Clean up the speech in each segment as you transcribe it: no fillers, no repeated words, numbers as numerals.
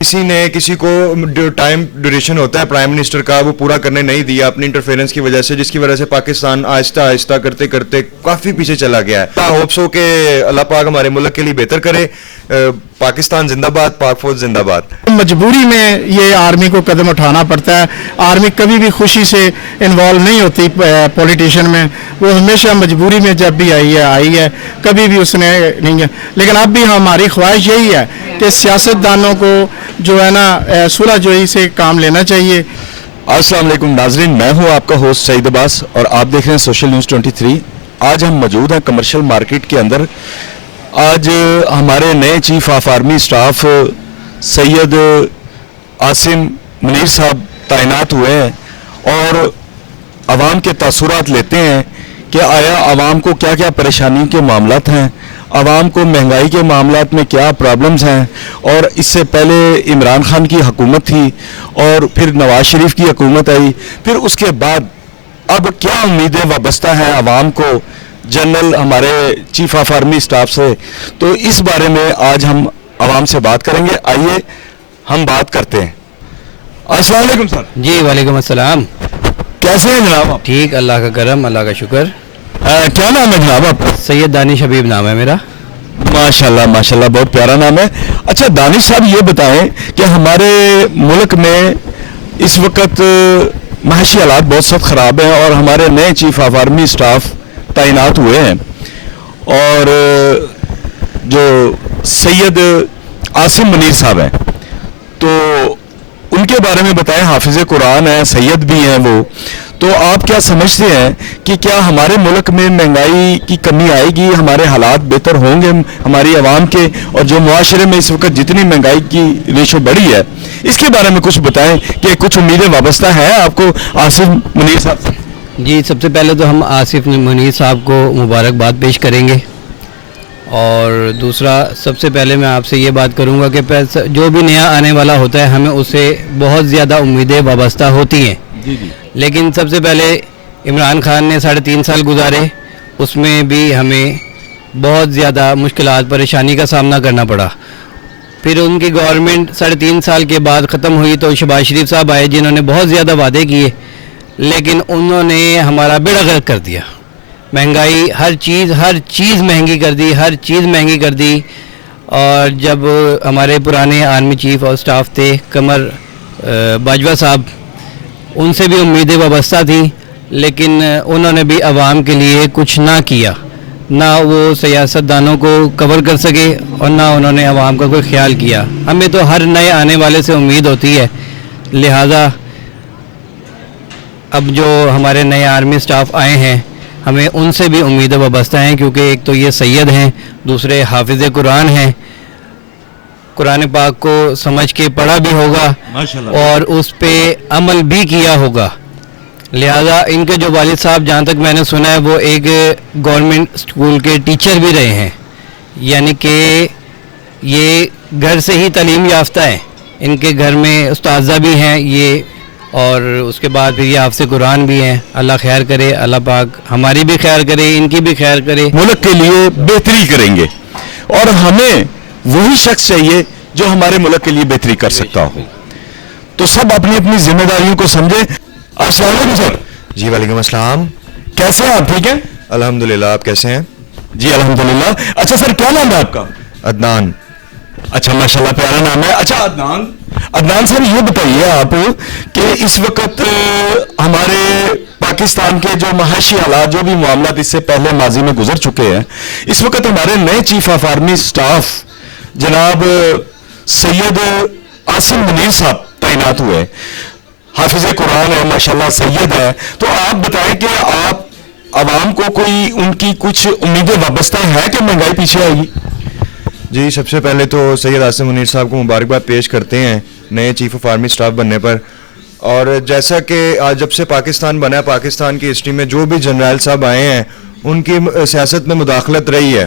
کسی نے کسی کو جو ٹائم ڈیوریشن ہوتا ہے پرائم منسٹر کا وہ پورا کرنے نہیں دیا اپنی انٹرفیرنس کی وجہ سے، جس کی وجہ سے پاکستان آہستہ آہستہ کرتے کرتے کافی پیچھے چلا گیا ہے. ہوپس ہو کہ اللہ پاک ہمارے ملک کے لیے بہتر کرے. پاکستان زندہ باد، پاک فوج زندہ باد. مجبوری میں یہ آرمی کو قدم اٹھانا پڑتا ہے. آرمی کبھی بھی خوشی سے انوالو نہیں ہوتی پولیٹیشین میں، وہ ہمیشہ مجبوری میں جب بھی آئی ہے کبھی بھی اس نے نہیں ہے. لیکن اب بھی ہماری خواہش یہی ہے کہ سیاستدانوں کو جو ہے نا صلح جوئی سے کام لینا چاہیے. السلام علیکم ناظرین، میں ہوں آپ کا ہوسٹ سعید عباس اور آپ دیکھ رہے ہیں سوشل نیوز 23. آج ہم موجود ہیں کمرشل مارکیٹ کے اندر. آج ہمارے نئے chief of army staff Syed Asim Munir صاحب تعینات ہوئے ہیں اور عوام کے تاثرات لیتے ہیں کہ آیا عوام کو کیا کیا پریشانی کے معاملات ہیں، عوام کو مہنگائی کے معاملات میں کیا پرابلمز ہیں. اور اس سے پہلے عمران خان کی حکومت تھی اور پھر نواز شریف کی حکومت آئی، پھر اس کے بعد اب کیا امیدیں وابستہ ہیں عوام کو جنرل ہمارے چیف آف آرمی سٹاف سے. تو اس بارے میں آج ہم عوام سے بات کریں گے. آئیے ہم بات کرتے ہیں. السلام علیکم سر. جی وعلیکم السلام. کیسے ہیں جناب آپ؟ ٹھیک، اللہ کا کرم، اللہ کا شکر. کیا نام ہے جناب آپ کا؟ سید دانش حبیب نام ہے میرا. ماشاءاللہ ماشاءاللہ، بہت پیارا نام ہے. اچھا دانش صاحب یہ بتائیں کہ ہمارے ملک میں اس وقت معاشی حالات بہت سخت خراب ہیں اور ہمارے نئے چیف آف آرمی سٹاف تعینات ہوئے ہیں اور جو سید عاصم منیر صاحب ہیں تو ان کے بارے میں بتائیں. حافظ قرآن ہیں، سید بھی ہیں وہ. تو آپ کیا سمجھتے ہیں کہ کیا ہمارے ملک میں مہنگائی کی کمی آئے گی، ہمارے حالات بہتر ہوں گے ہماری عوام کے، اور جو معاشرے میں اس وقت جتنی مہنگائی کی ریشو بڑھی ہے اس کے بارے میں کچھ بتائیں کہ کچھ امیدیں وابستہ ہیں آپ کو عاصم منیر صاحب سے؟ جی سب سے پہلے تو ہم آصف منیر صاحب کو مبارکباد پیش کریں گے، اور دوسرا سب سے پہلے میں آپ سے یہ بات کروں گا کہ جو بھی نیا آنے والا ہوتا ہے ہمیں اسے بہت زیادہ امیدیں وابستہ ہوتی ہیں. لیکن سب سے پہلے عمران خان نے 3.5 سال گزارے، اس میں بھی ہمیں بہت زیادہ مشکلات پریشانی کا سامنا کرنا پڑا. پھر ان کی گورنمنٹ 3.5 سال کے بعد ختم ہوئی تو شہباز شریف صاحب آئے جنہوں نے بہت زیادہ وعدے کیے، لیکن انہوں نے ہمارا بیڑا غرق کر دیا. مہنگائی ہر چیز مہنگی کر دی. اور جب ہمارے پرانے آرمی چیف اور سٹاف تھے قمر باجوہ صاحب، ان سے بھی امیدیں وابستہ تھیں، لیکن انہوں نے بھی عوام کے لیے کچھ نہ کیا، نہ وہ سیاستدانوں کو کور کر سکے اور نہ انہوں نے عوام کا کوئی خیال کیا. ہمیں تو ہر نئے آنے والے سے امید ہوتی ہے، لہذا اب جو ہمارے نئے آرمی سٹاف آئے ہیں ہمیں ان سے بھی امیدیں وابستہ ہیں، کیونکہ ایک تو یہ سید ہیں، دوسرے حافظ قرآن ہیں، قرآن پاک کو سمجھ کے پڑھا بھی ہوگا اور اس پہ عمل بھی کیا ہوگا. لہذا ان کے جو والد صاحب جہاں تک میں نے سنا ہے وہ ایک گورنمنٹ اسکول کے ٹیچر بھی رہے ہیں، یعنی کہ یہ گھر سے ہی تعلیم یافتہ ہیں. ان کے گھر میں استاذہ بھی ہیں یہ، اور اس کے بعد پھر یہ حافظ قرآن بھی ہیں. اللہ خیر کرے، اللہ پاک ہماری بھی خیر کرے، ان کی بھی خیر کرے. ملک کے لیے بہتری کریں گے اور ہمیں وہی شخص چاہیے جو ہمارے ملک کے لیے بہتری کر سکتا ہو. تو سب اپنی اپنی ذمہ داریوں کو سمجھیں. السلام علیکم سر. جی وعلیکم السلام. کیسے ہیں آپ؟ ٹھیک ہیں الحمدللہ، آپ کیسے ہیں؟ جی الحمدللہ. اچھا سر کیا نام ہے آپ کا؟ عدنان. اچھا ماشاءاللہ پیارا نام ہے. اچھا عدنان سر یہ بتائیے آپ کہ اس وقت ہمارے پاکستان کے جو معاشی حالات، جو بھی معاملات اس سے پہلے ماضی میں گزر چکے ہیں، اس وقت ہمارے نئے چیف آف آرمی سٹاف جناب سید عاصم منیر صاحب تعینات ہوئے. حافظ قرآن ہے، ماشاءاللہ سید ہے. تو آپ بتائیں کہ آپ عوام کو کوئی ان کی کچھ امیدیں وابستہ ہیں کہ مہنگائی پیچھے آئے گی؟ جی سب سے پہلے تو سید عاصم منیر صاحب کو مبارکباد پیش کرتے ہیں نئے چیف آف آرمی سٹاف بننے پر. اور جیسا کہ آج جب سے پاکستان بنا ہے، پاکستان کی ہسٹری میں جو بھی جنرل صاحب آئے ہیں ان کی سیاست میں مداخلت رہی ہے.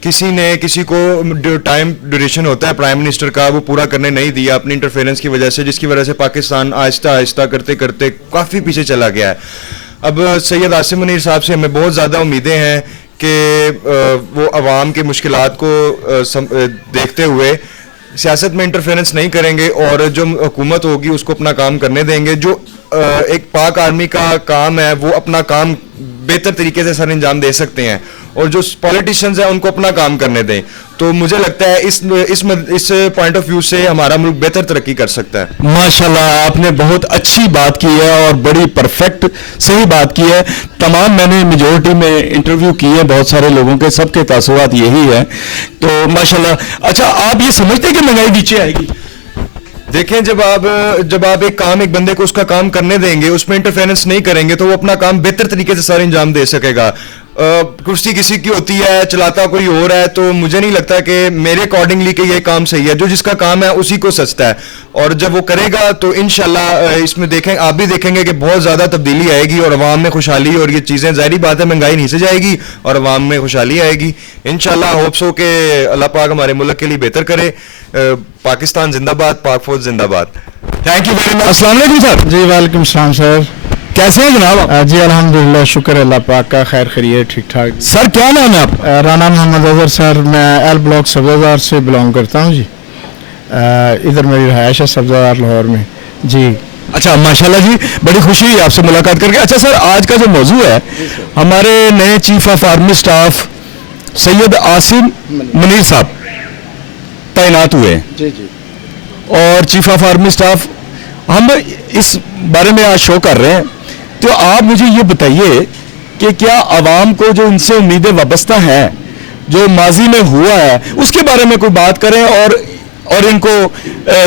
کسی نے کسی کو جو ٹائم ڈیوریشن ہوتا ہے پرائم منسٹر کا وہ پورا کرنے نہیں دیا اپنی انٹرفیرنس کی وجہ سے، جس کی وجہ سے پاکستان آہستہ آہستہ کرتے کرتے کافی پیچھے چلا گیا ہے. اب سید عاصم منیر صاحب سے ہمیں بہت زیادہ امیدیں ہیں کہ وہ عوام کے مشکلات کو دیکھتے ہوئے सियासत में इंटरफेरेंस नहीं करेंगे और जो हुकूमत होगी उसको अपना काम करने देंगे, जो एक पाक आर्मी का काम है वो अपना काम बेहतर तरीके से सर अंजाम दे सकते हैं, और जो पॉलिटिशियंस हैं उनको अपना काम करने दें, तो मुझे लगता है इस पॉइंट ऑफ व्यू से हमारा मुल्क बेहतर तरक्की कर सकता है। माशाल्लाह, आपने बहुत अच्छी बात की है और बड़ी परफेक्ट सही बात की है। तमाम मैंने मेजोरिटी में इंटरव्यू किए हैं बहुत सारे लोगों के, सबके तासुरात यही है, तो माशाल्लाह। अच्छा, आप ये समझते हैं कि महंगाई नीचे आएगी? देखें, जब आप एक काम एक बंदे को उसका काम करने देंगे, उसमें इंटरफेरेंस नहीं करेंगे, तो वो अपना काम बेहतर तरीके से सारे अंजाम दे सकेगा। कुर्सी किसी की होती है, चलाता कोई और है, तो मुझे नहीं लगता कि मेरे अकॉर्डिंगली कि ये काम सही है। जो जिसका काम है उसी को सचता है, और जब वो करेगा तो इंशाल्लाह इसमें देखें, आप भी देखेंगे कि बहुत ज़्यादा तब्दीली आएगी और अवाम में खुशहाली, और ये चीज़ें ज़ाहिर बात है महंगाई नीचे जाएगी और अवाम में खुशहाली आएगी इंशाल्लाह। होप्स हो कि अल्लाह पाक हमारे मुल्क के लिए बेहतर करे। पाकिस्तान जिंदाबाद, पाक फौज जिंदाबाद। Thank you very much. अस्सलाम वालेकुम सर। जी वालेकुम सलाम सर, कैसे हैं जनाब आप? जी अल्हम्दुलिल्लाह, शुक्र है अल्लाह पाक का, खैर खैरियत ठीक ठाक। सर क्या नाम है आप? राना मोहम्मद अजहर सर, मैं एल ब्लॉक सब्ज़ादार से बिलोंग करता हूँ जी। इधर मेरी रहायश है सब्ज़ादार लाहौर में जी। अच्छा, माशाल्लाह जी, बड़ी खुशी हुई आपसे मुलाकात करके। अच्छा सर, आज का जो मौजू है, हमारे नए chief of army staff Syed Asim Munir साहब तैनात हुए हैं जी जी। और चीफ ऑफ आर्मी स्टाफ हम इस बारे में आज शो कर रहे हैं, तो आप मुझे ये बताइए कि क्या आवाम को जो इनसे उम्मीदें वाबस्ता हैं, जो माजी में हुआ है, उसके बारे में कोई बात करें, और इनको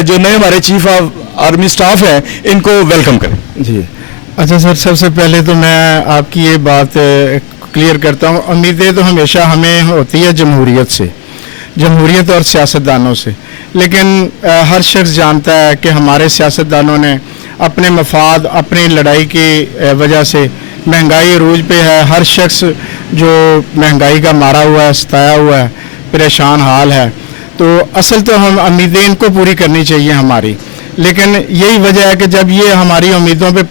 जो नए हमारे चीफ ऑफ आर्मी स्टाफ हैं इनको वेलकम करें जी। अच्छा सर, सबसे पहले तो मैं आपकी ये बात क्लियर करता हूँ, उम्मीदें तो हमेशा हमें होती है जमहूरियत से, जमहूरियत और सियासतदानों से, लेकिन हर शख्स जानता है कि हमारे सियासतदानों ने अपने मफाद, अपनी लड़ाई की वजह से महंगाई अरूज पे है, हर शख्स जो महंगाई का मारा हुआ है, सताया हुआ है, परेशान हाल है, तो असल तो हम उम्मीदें इनको पूरी करनी चाहिए हमारी, लेकिन यही वजह है कि जब ये हमारी उम्मीदों पे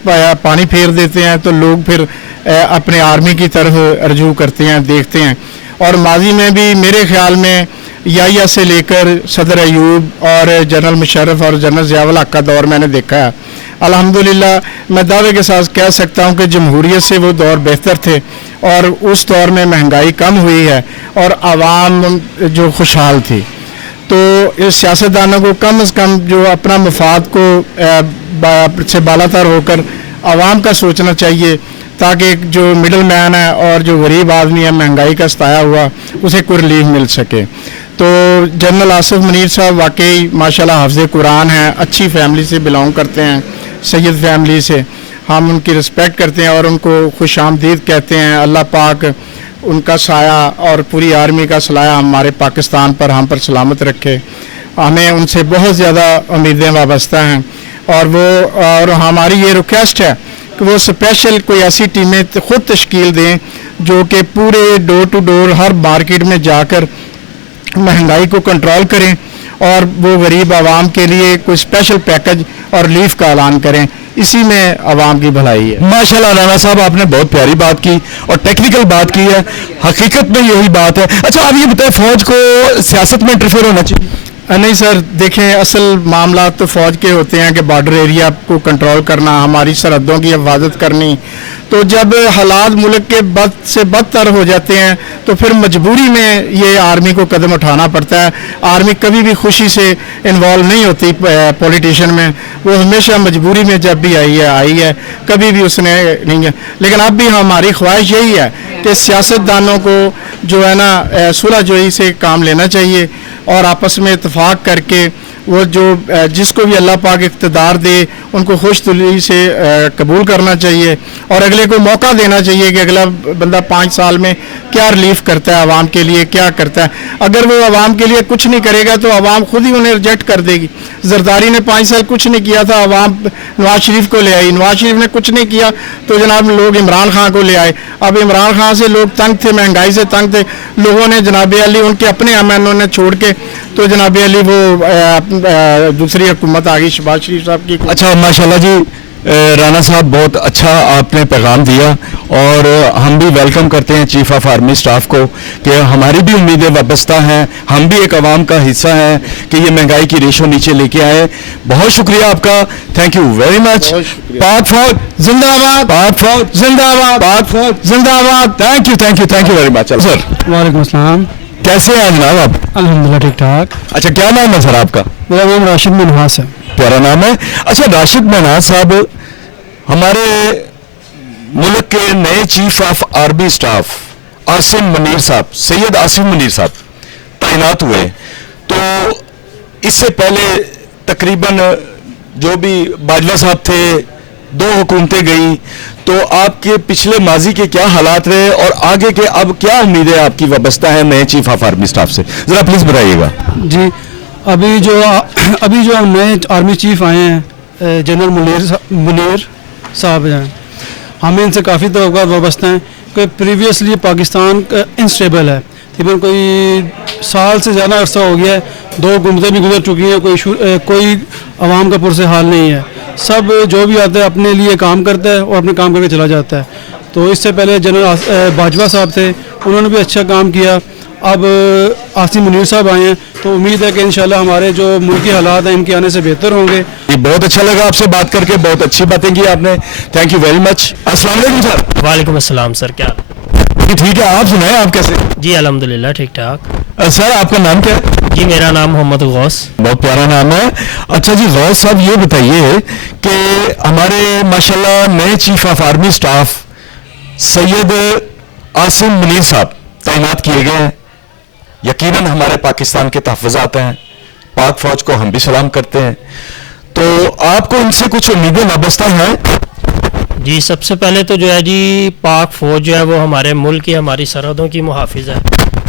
पानी फेर देते हैं तो लोग फिर अपने आर्मी की तरफ रजू करते हैं, देखते हैं। और माजी में भी मेरे ख्याल में याहिया से लेकर सदर अयूब और जनरल मुशर्रफ और जनरल ज़ियाउल हक का दौर मैंने देखा है। अल्हम्दुलिल्लाह मैं दावे के साथ कह सकता हूँ कि जमहूरियत से वो दौर बेहतर थे, और उस दौर में महंगाई कम हुई है और आवाम जो खुशहाल थी। तो इस सियासतदानों को कम से कम जो अपना मफाद को से बालातर होकर आवाम का सोचना चाहिए, ताकि जो मिडल मैन है और जो गरीब आदमी है महंगाई का सताया हुआ, उसे कोई रिलीफ मिल सके। तो जनरल आसिफ मुनीर साहब वाकई माशाल्लाह हाफ़िज़ कुरान हैं, अच्छी फैमिली से बिलोंग करते हैं, सैयद फैमिली से, हम उनकी रिस्पेक्ट करते हैं और उनको खुश आमदीद कहते हैं। अल्लाह पाक उनका साया और पूरी आर्मी का सलाया हमारे पाकिस्तान पर, हम पर सलामत रखे। हमें उनसे बहुत ज़्यादा उम्मीदें वाबस्ता हैं, और हमारी ये रिक्वेस्ट है कि वो स्पेशल कोई ऐसी टीमें ख़ुद तश्कील दें जो कि पूरे डोर टू डोर हर मार्केट में जाकर महंगाई को कंट्रोल करें, और वो गरीब आवाम के लिए कोई स्पेशल पैकेज और रिलीफ का ऐलान करें। इसी में आवाम की भलाई है। माशाल्लाह राना साहब, आपने बहुत प्यारी बात की और टेक्निकल बात की है, हकीकत में यही बात है। अच्छा, आप ये बताएं, फौज को सियासत में इंटरफेयर होना चाहिए? नहीं सर, देखें असल मामला तो फ़ौज के होते हैं कि बॉर्डर एरिया को कंट्रोल करना, हमारी सरहदों की हिफाजत करनी। तो जब हालात मुल्क के बद से बदतर हो जाते हैं तो फिर मजबूरी में ये आर्मी को कदम उठाना पड़ता है। आर्मी कभी भी खुशी से इन्वॉल्व नहीं होती पॉलिटिशियन में, वो हमेशा मजबूरी में जब भी आई है, कभी भी उसने नहीं है। लेकिन अब भी हमारी ख्वाहिश यही है कि सियासतदानों को जो है ना सुलह जोई से काम लेना चाहिए, और आपस में इत्तेफाक करके वो जो जिसको भी अल्लाह पाक इक़्तिदार दे उनको खुश दिली से कबूल करना चाहिए, और अगले को मौका देना चाहिए कि अगला बंदा 5 साल में क्या रिलीफ करता है आवाम के लिए, क्या करता है। अगर वो आवाम के लिए कुछ नहीं करेगा तो आवाम खुद ही उन्हें रिजेक्ट कर देगी। जरदारी ने 5 साल कुछ नहीं किया था, आवाम नवाज शरीफ को ले आई, नवाज शरीफ ने कुछ नहीं किया तो जनाब लोग इमरान खान को ले आए। अब इमरान खान से लोग तंग थे, महंगाई से तंग थे, लोगों ने जनाब अली उनके अपने अमैनों ने छोड़ के, तो जनाब अली वो दूसरी हुकूमत आ गई शहबाज शरीफ साहब की। अच्छा माशाल्लाह जी, राना साहब, बहुत अच्छा आपने पैगाम दिया और हम भी वेलकम करते हैं चीफ ऑफ आर्मी स्टाफ को कि हमारी भी उम्मीदें वाबस्ता हैं, हम भी एक आवाम का हिस्सा हैं कि ये महंगाई की रेशो नीचे लेके आए। बहुत शुक्रिया आपका, थैंक यू वेरी मच। पाक फौज जिंदाबाद, पाक फौज जिंदाबाद, पाक फौज जिंदाबाद। Thank you very much sir. वालेकुम अस्सलाम। कैसे हैं जनाब आप? अल्हम्दुलिल्लाह ठीक ठाक। अच्छा, क्या नाम है सर आपका? मेरा नाम राशिद मनहास है। प्यारा नाम है। अच्छा, राशिद मनहास साहब हमारे मुल्क के नए chief of army staff Asim Munir साहब, सैयद आसिम मुनीर साहब तैनात हुए। तो इससे पहले तकरीबन जो भी बाजवा साहब थे, 2 हुकूमतें गई, तो आपके पिछले माजी के क्या हालात रहे और आगे के अब क्या उम्मीदें आपकी वाबस्ता है नए चीफ ऑफ आर्मी स्टाफ से, ज़रा प्लीज़ बताइएगा। जी, अभी जो नए आर्मी चीफ आए हैं जनरल मुनीर साहब हैं, हमें इनसे काफ़ी तवक्कुआत वाबस्ता हैं कि प्रीवियसली पाकिस्तान इंस्टेबल है, तकरीबन कोई साल से ज़्यादा अरसा हो गया है, 2 हुकूमतें भी गुजर चुकी हैं, कोई आवाम का पुरसे हाल नहीं है। सब जो भी आता है अपने लिए काम करता है और अपने काम करके चला जाता है। तो इससे पहले जनरल बाजवा साहब थे, उन्होंने भी अच्छा काम किया। अब आसिम मुनीर साहब आए हैं, तो उम्मीद है कि इंशाल्लाह हमारे जो मुल्की हालात हैं इनके आने से बेहतर होंगे। ये बहुत अच्छा लगा आपसे बात करके, बहुत अच्छी बातें की आपने, थैंक यू वेरी मच। अस्सलाम वालेकुम सर। वालेकुम अस्सलाम सर, क्या? जी ठीक है, आप सुनाएं, आप कैसे? जी अल्हम्दुलिल्लाह ठीक ठाक। सर आपका नाम क्या है? जी मेरा नाम मोहम्मद गौस। बहुत प्यारा नाम है। अच्छा जी गौस साहब, ये बताइए कि हमारे माशाल्लाह नए chief of army staff Syed Asim Munir साहब तैनात किए गए हैं। यकीनन हमारे पाकिस्तान के तहफ़्फ़ुज़ात हैं, पाक फ़ौज को हम भी सलाम करते हैं, तो आपको इनसे कुछ उम्मीदें वाबस्ता हैं? जी सबसे पहले तो जो है जी, पाक फ़ौज जो है वो हमारे मुल्क की, हमारी सरहदों की मुहाफ़िज़ है,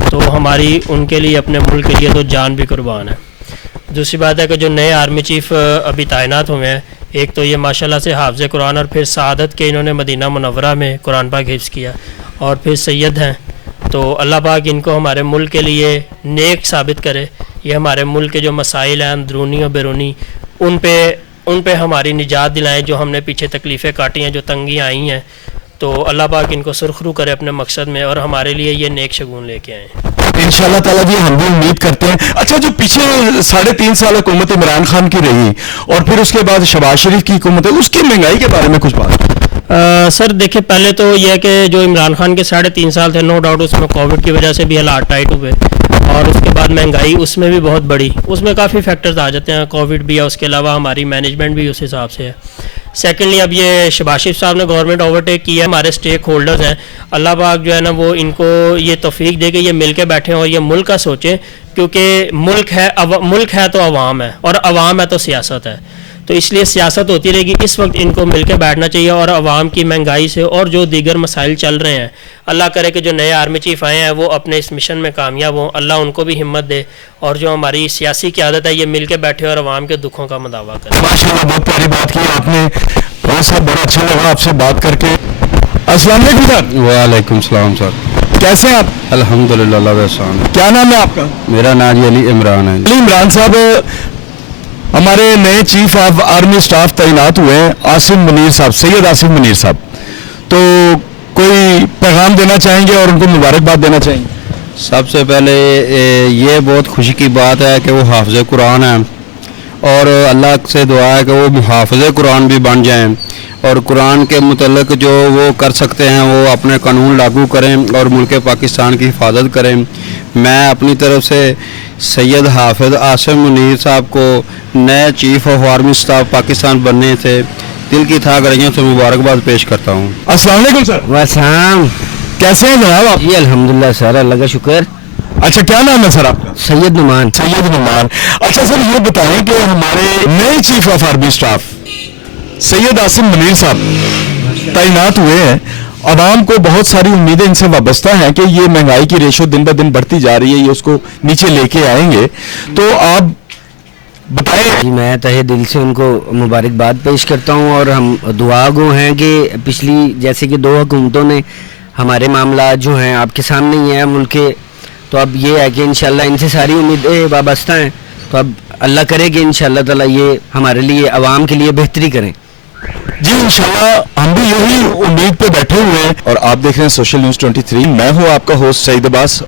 तो हमारी उनके लिए, अपने मुल्क के लिए तो जान भी कुर्बान है। दूसरी बात है कि जो नए आर्मी चीफ़ अभी तैनात हुए हैं, एक तो ये माशाल्लाह से हाफ़िज़ कुरान और फिर सआदत के इन्होंने मदीना मुनव्वरा में कुरान पाक हिफ्ज़ किया, और फिर सैयद हैं, तो अल्लाह पाक इनको हमारे मुल्क के लिए नेक साबित करे। ये हमारे मुल्क के जो मसाइल हैं अंदरूनी और बैरूनी, उन पे हमारी निजात दिलाएं, जो हमने पीछे तकलीफ़ें काटी हैं, जो तंगियाँ आई हैं, तो अल्लाह पाक इनको सुरखरू करे अपने मकसद में और हमारे लिए ये नेक शगुन लेके आएँ इंशाल्लाह ताला जी, हम भी उम्मीद करते हैं। अच्छा, जो पीछे 3.5 साल हुकूमत इमरान खान की रही और फिर उसके बाद शहबाज शरीफ की हुकूमत है, उसकी महंगाई के बारे में कुछ बात? सर देखिए, पहले तो यह है कि जो इमरान खान के 3.5 साल थे, नो डाउट उसमें कोविड की वजह से भी हालात टाइट हुए, और उसके बाद महंगाई उसमें भी बहुत बड़ी, उसमें काफ़ी फैक्टर्स आ जाते हैं, कोविड भी है, उसके अलावा हमारी मैनेजमेंट भी उस हिसाब से है। सेकेंडली, अब ये शहबाज शरीफ साहब ने गवर्नमेंट ओवरटेक की है, हमारे स्टेक होल्डर्स हैं, अल्लाह पाक जो है ना वो इनको ये तौफीक दे कि ये मिल के बैठे और ये मुल्क का सोचें, क्योंकि मुल्क है तो अवाम है, और अवाम है तो सियासत है, तो इसलिए सियासत होती रहेगी। इस वक्त इनको मिल के बैठना चाहिए, और अवाम की महंगाई से और जो दीगर मसाइल चल रहे हैं, अल्लाह करे कि जो नए आर्मी चीफ़ आए हैं वो अपने इस मिशन में कामयाब हों, अल्लाह उनको भी हिम्मत दे, और जो हमारी सियासी क़यादत है ये मिल के बैठे और अवाम के दुखों का मदावा करे। माशाल्लाह, बहुत प्यारी बात की आपने, बहुत साहब बड़ा अच्छा लगा आपसे बात करके। अस्सलाम वालेकुम सर। वालेकुम सलाम सर, कैसे हैं आप? अल्हम्दुलिल्लाह अल्लाह का एहसान है। क्या नाम है आपका? मेरा नाम अली इमरान है। अली इमरान साहब, हमारे नए चीफ ऑफ आर्मी स्टाफ तैनात हुए हैं आसिम मुनीर साहब, सैयद आसिम मुनीर साहब, तो कोई पैगाम देना चाहेंगे और उनको मुबारकबाद देना चाहेंगे? सबसे पहले ये बहुत खुशी की बात है कि वो हाफ़िज़ कुरान हैं, और अल्लाह से दुआ है कि वो मुहाफ़िज़ कुरान भी बन जाएं, और कुरान के मुतल्लिक़ जो वो कर सकते हैं वो अपने कानून लागू करें और मुल्क पाकिस्तान की हिफाजत करें। मैं अपनी तरफ से सैयद हाफ़िज़ आसिम मुनीर साहब को नए chief of army staff Pakistan बनने से दिल की था गरजियों से मुबारकबाद पेश करता हूँ। अस्सलाम वालेकुम सर। वसलाम। कैसे हैं जनाब आप? जी अल्हम्दुलिल्लाह सर, अल्लाह का शुक्र। अच्छा, क्या नाम है सर आपका? सैयद नुमान। सैयद नुमान। अच्छा सर, ये बताएं कि हमारे नए chief of army staff Syed Asim Munir साहब तैनात हुए हैं, आवाम को बहुत सारी उम्मीदें इनसे वाबस्ता हैं कि ये महंगाई की रेशो दिन ब दिन बढ़ती जा रही है, ये उसको नीचे लेके आएंगे, तो आप बताएं। जी मैं तहे दिल से उनको मुबारकबाद पेश करता हूँ, और हम दुआ गो हैं कि पिछली जैसे कि 2 हुकूमतों ने हमारे मामला जो हैं आपके सामने ही हैं मुल्क के, तो अब ये है कि इंशाल्लाह इनसे सारी उम्मीदें वाबस्ता हैं, तो अब अल्लाह करे कि इंशाल्लाह ताला ये हमारे लिए, आवाम के लिए बेहतरी करें। जी इंशाल्लाह हम भी यही उम्मीद पे बैठे हुए हैं और आप देख रहे हैं सोशल न्यूज़ 23। मैं हूं आपका होस्ट सईद अब्बास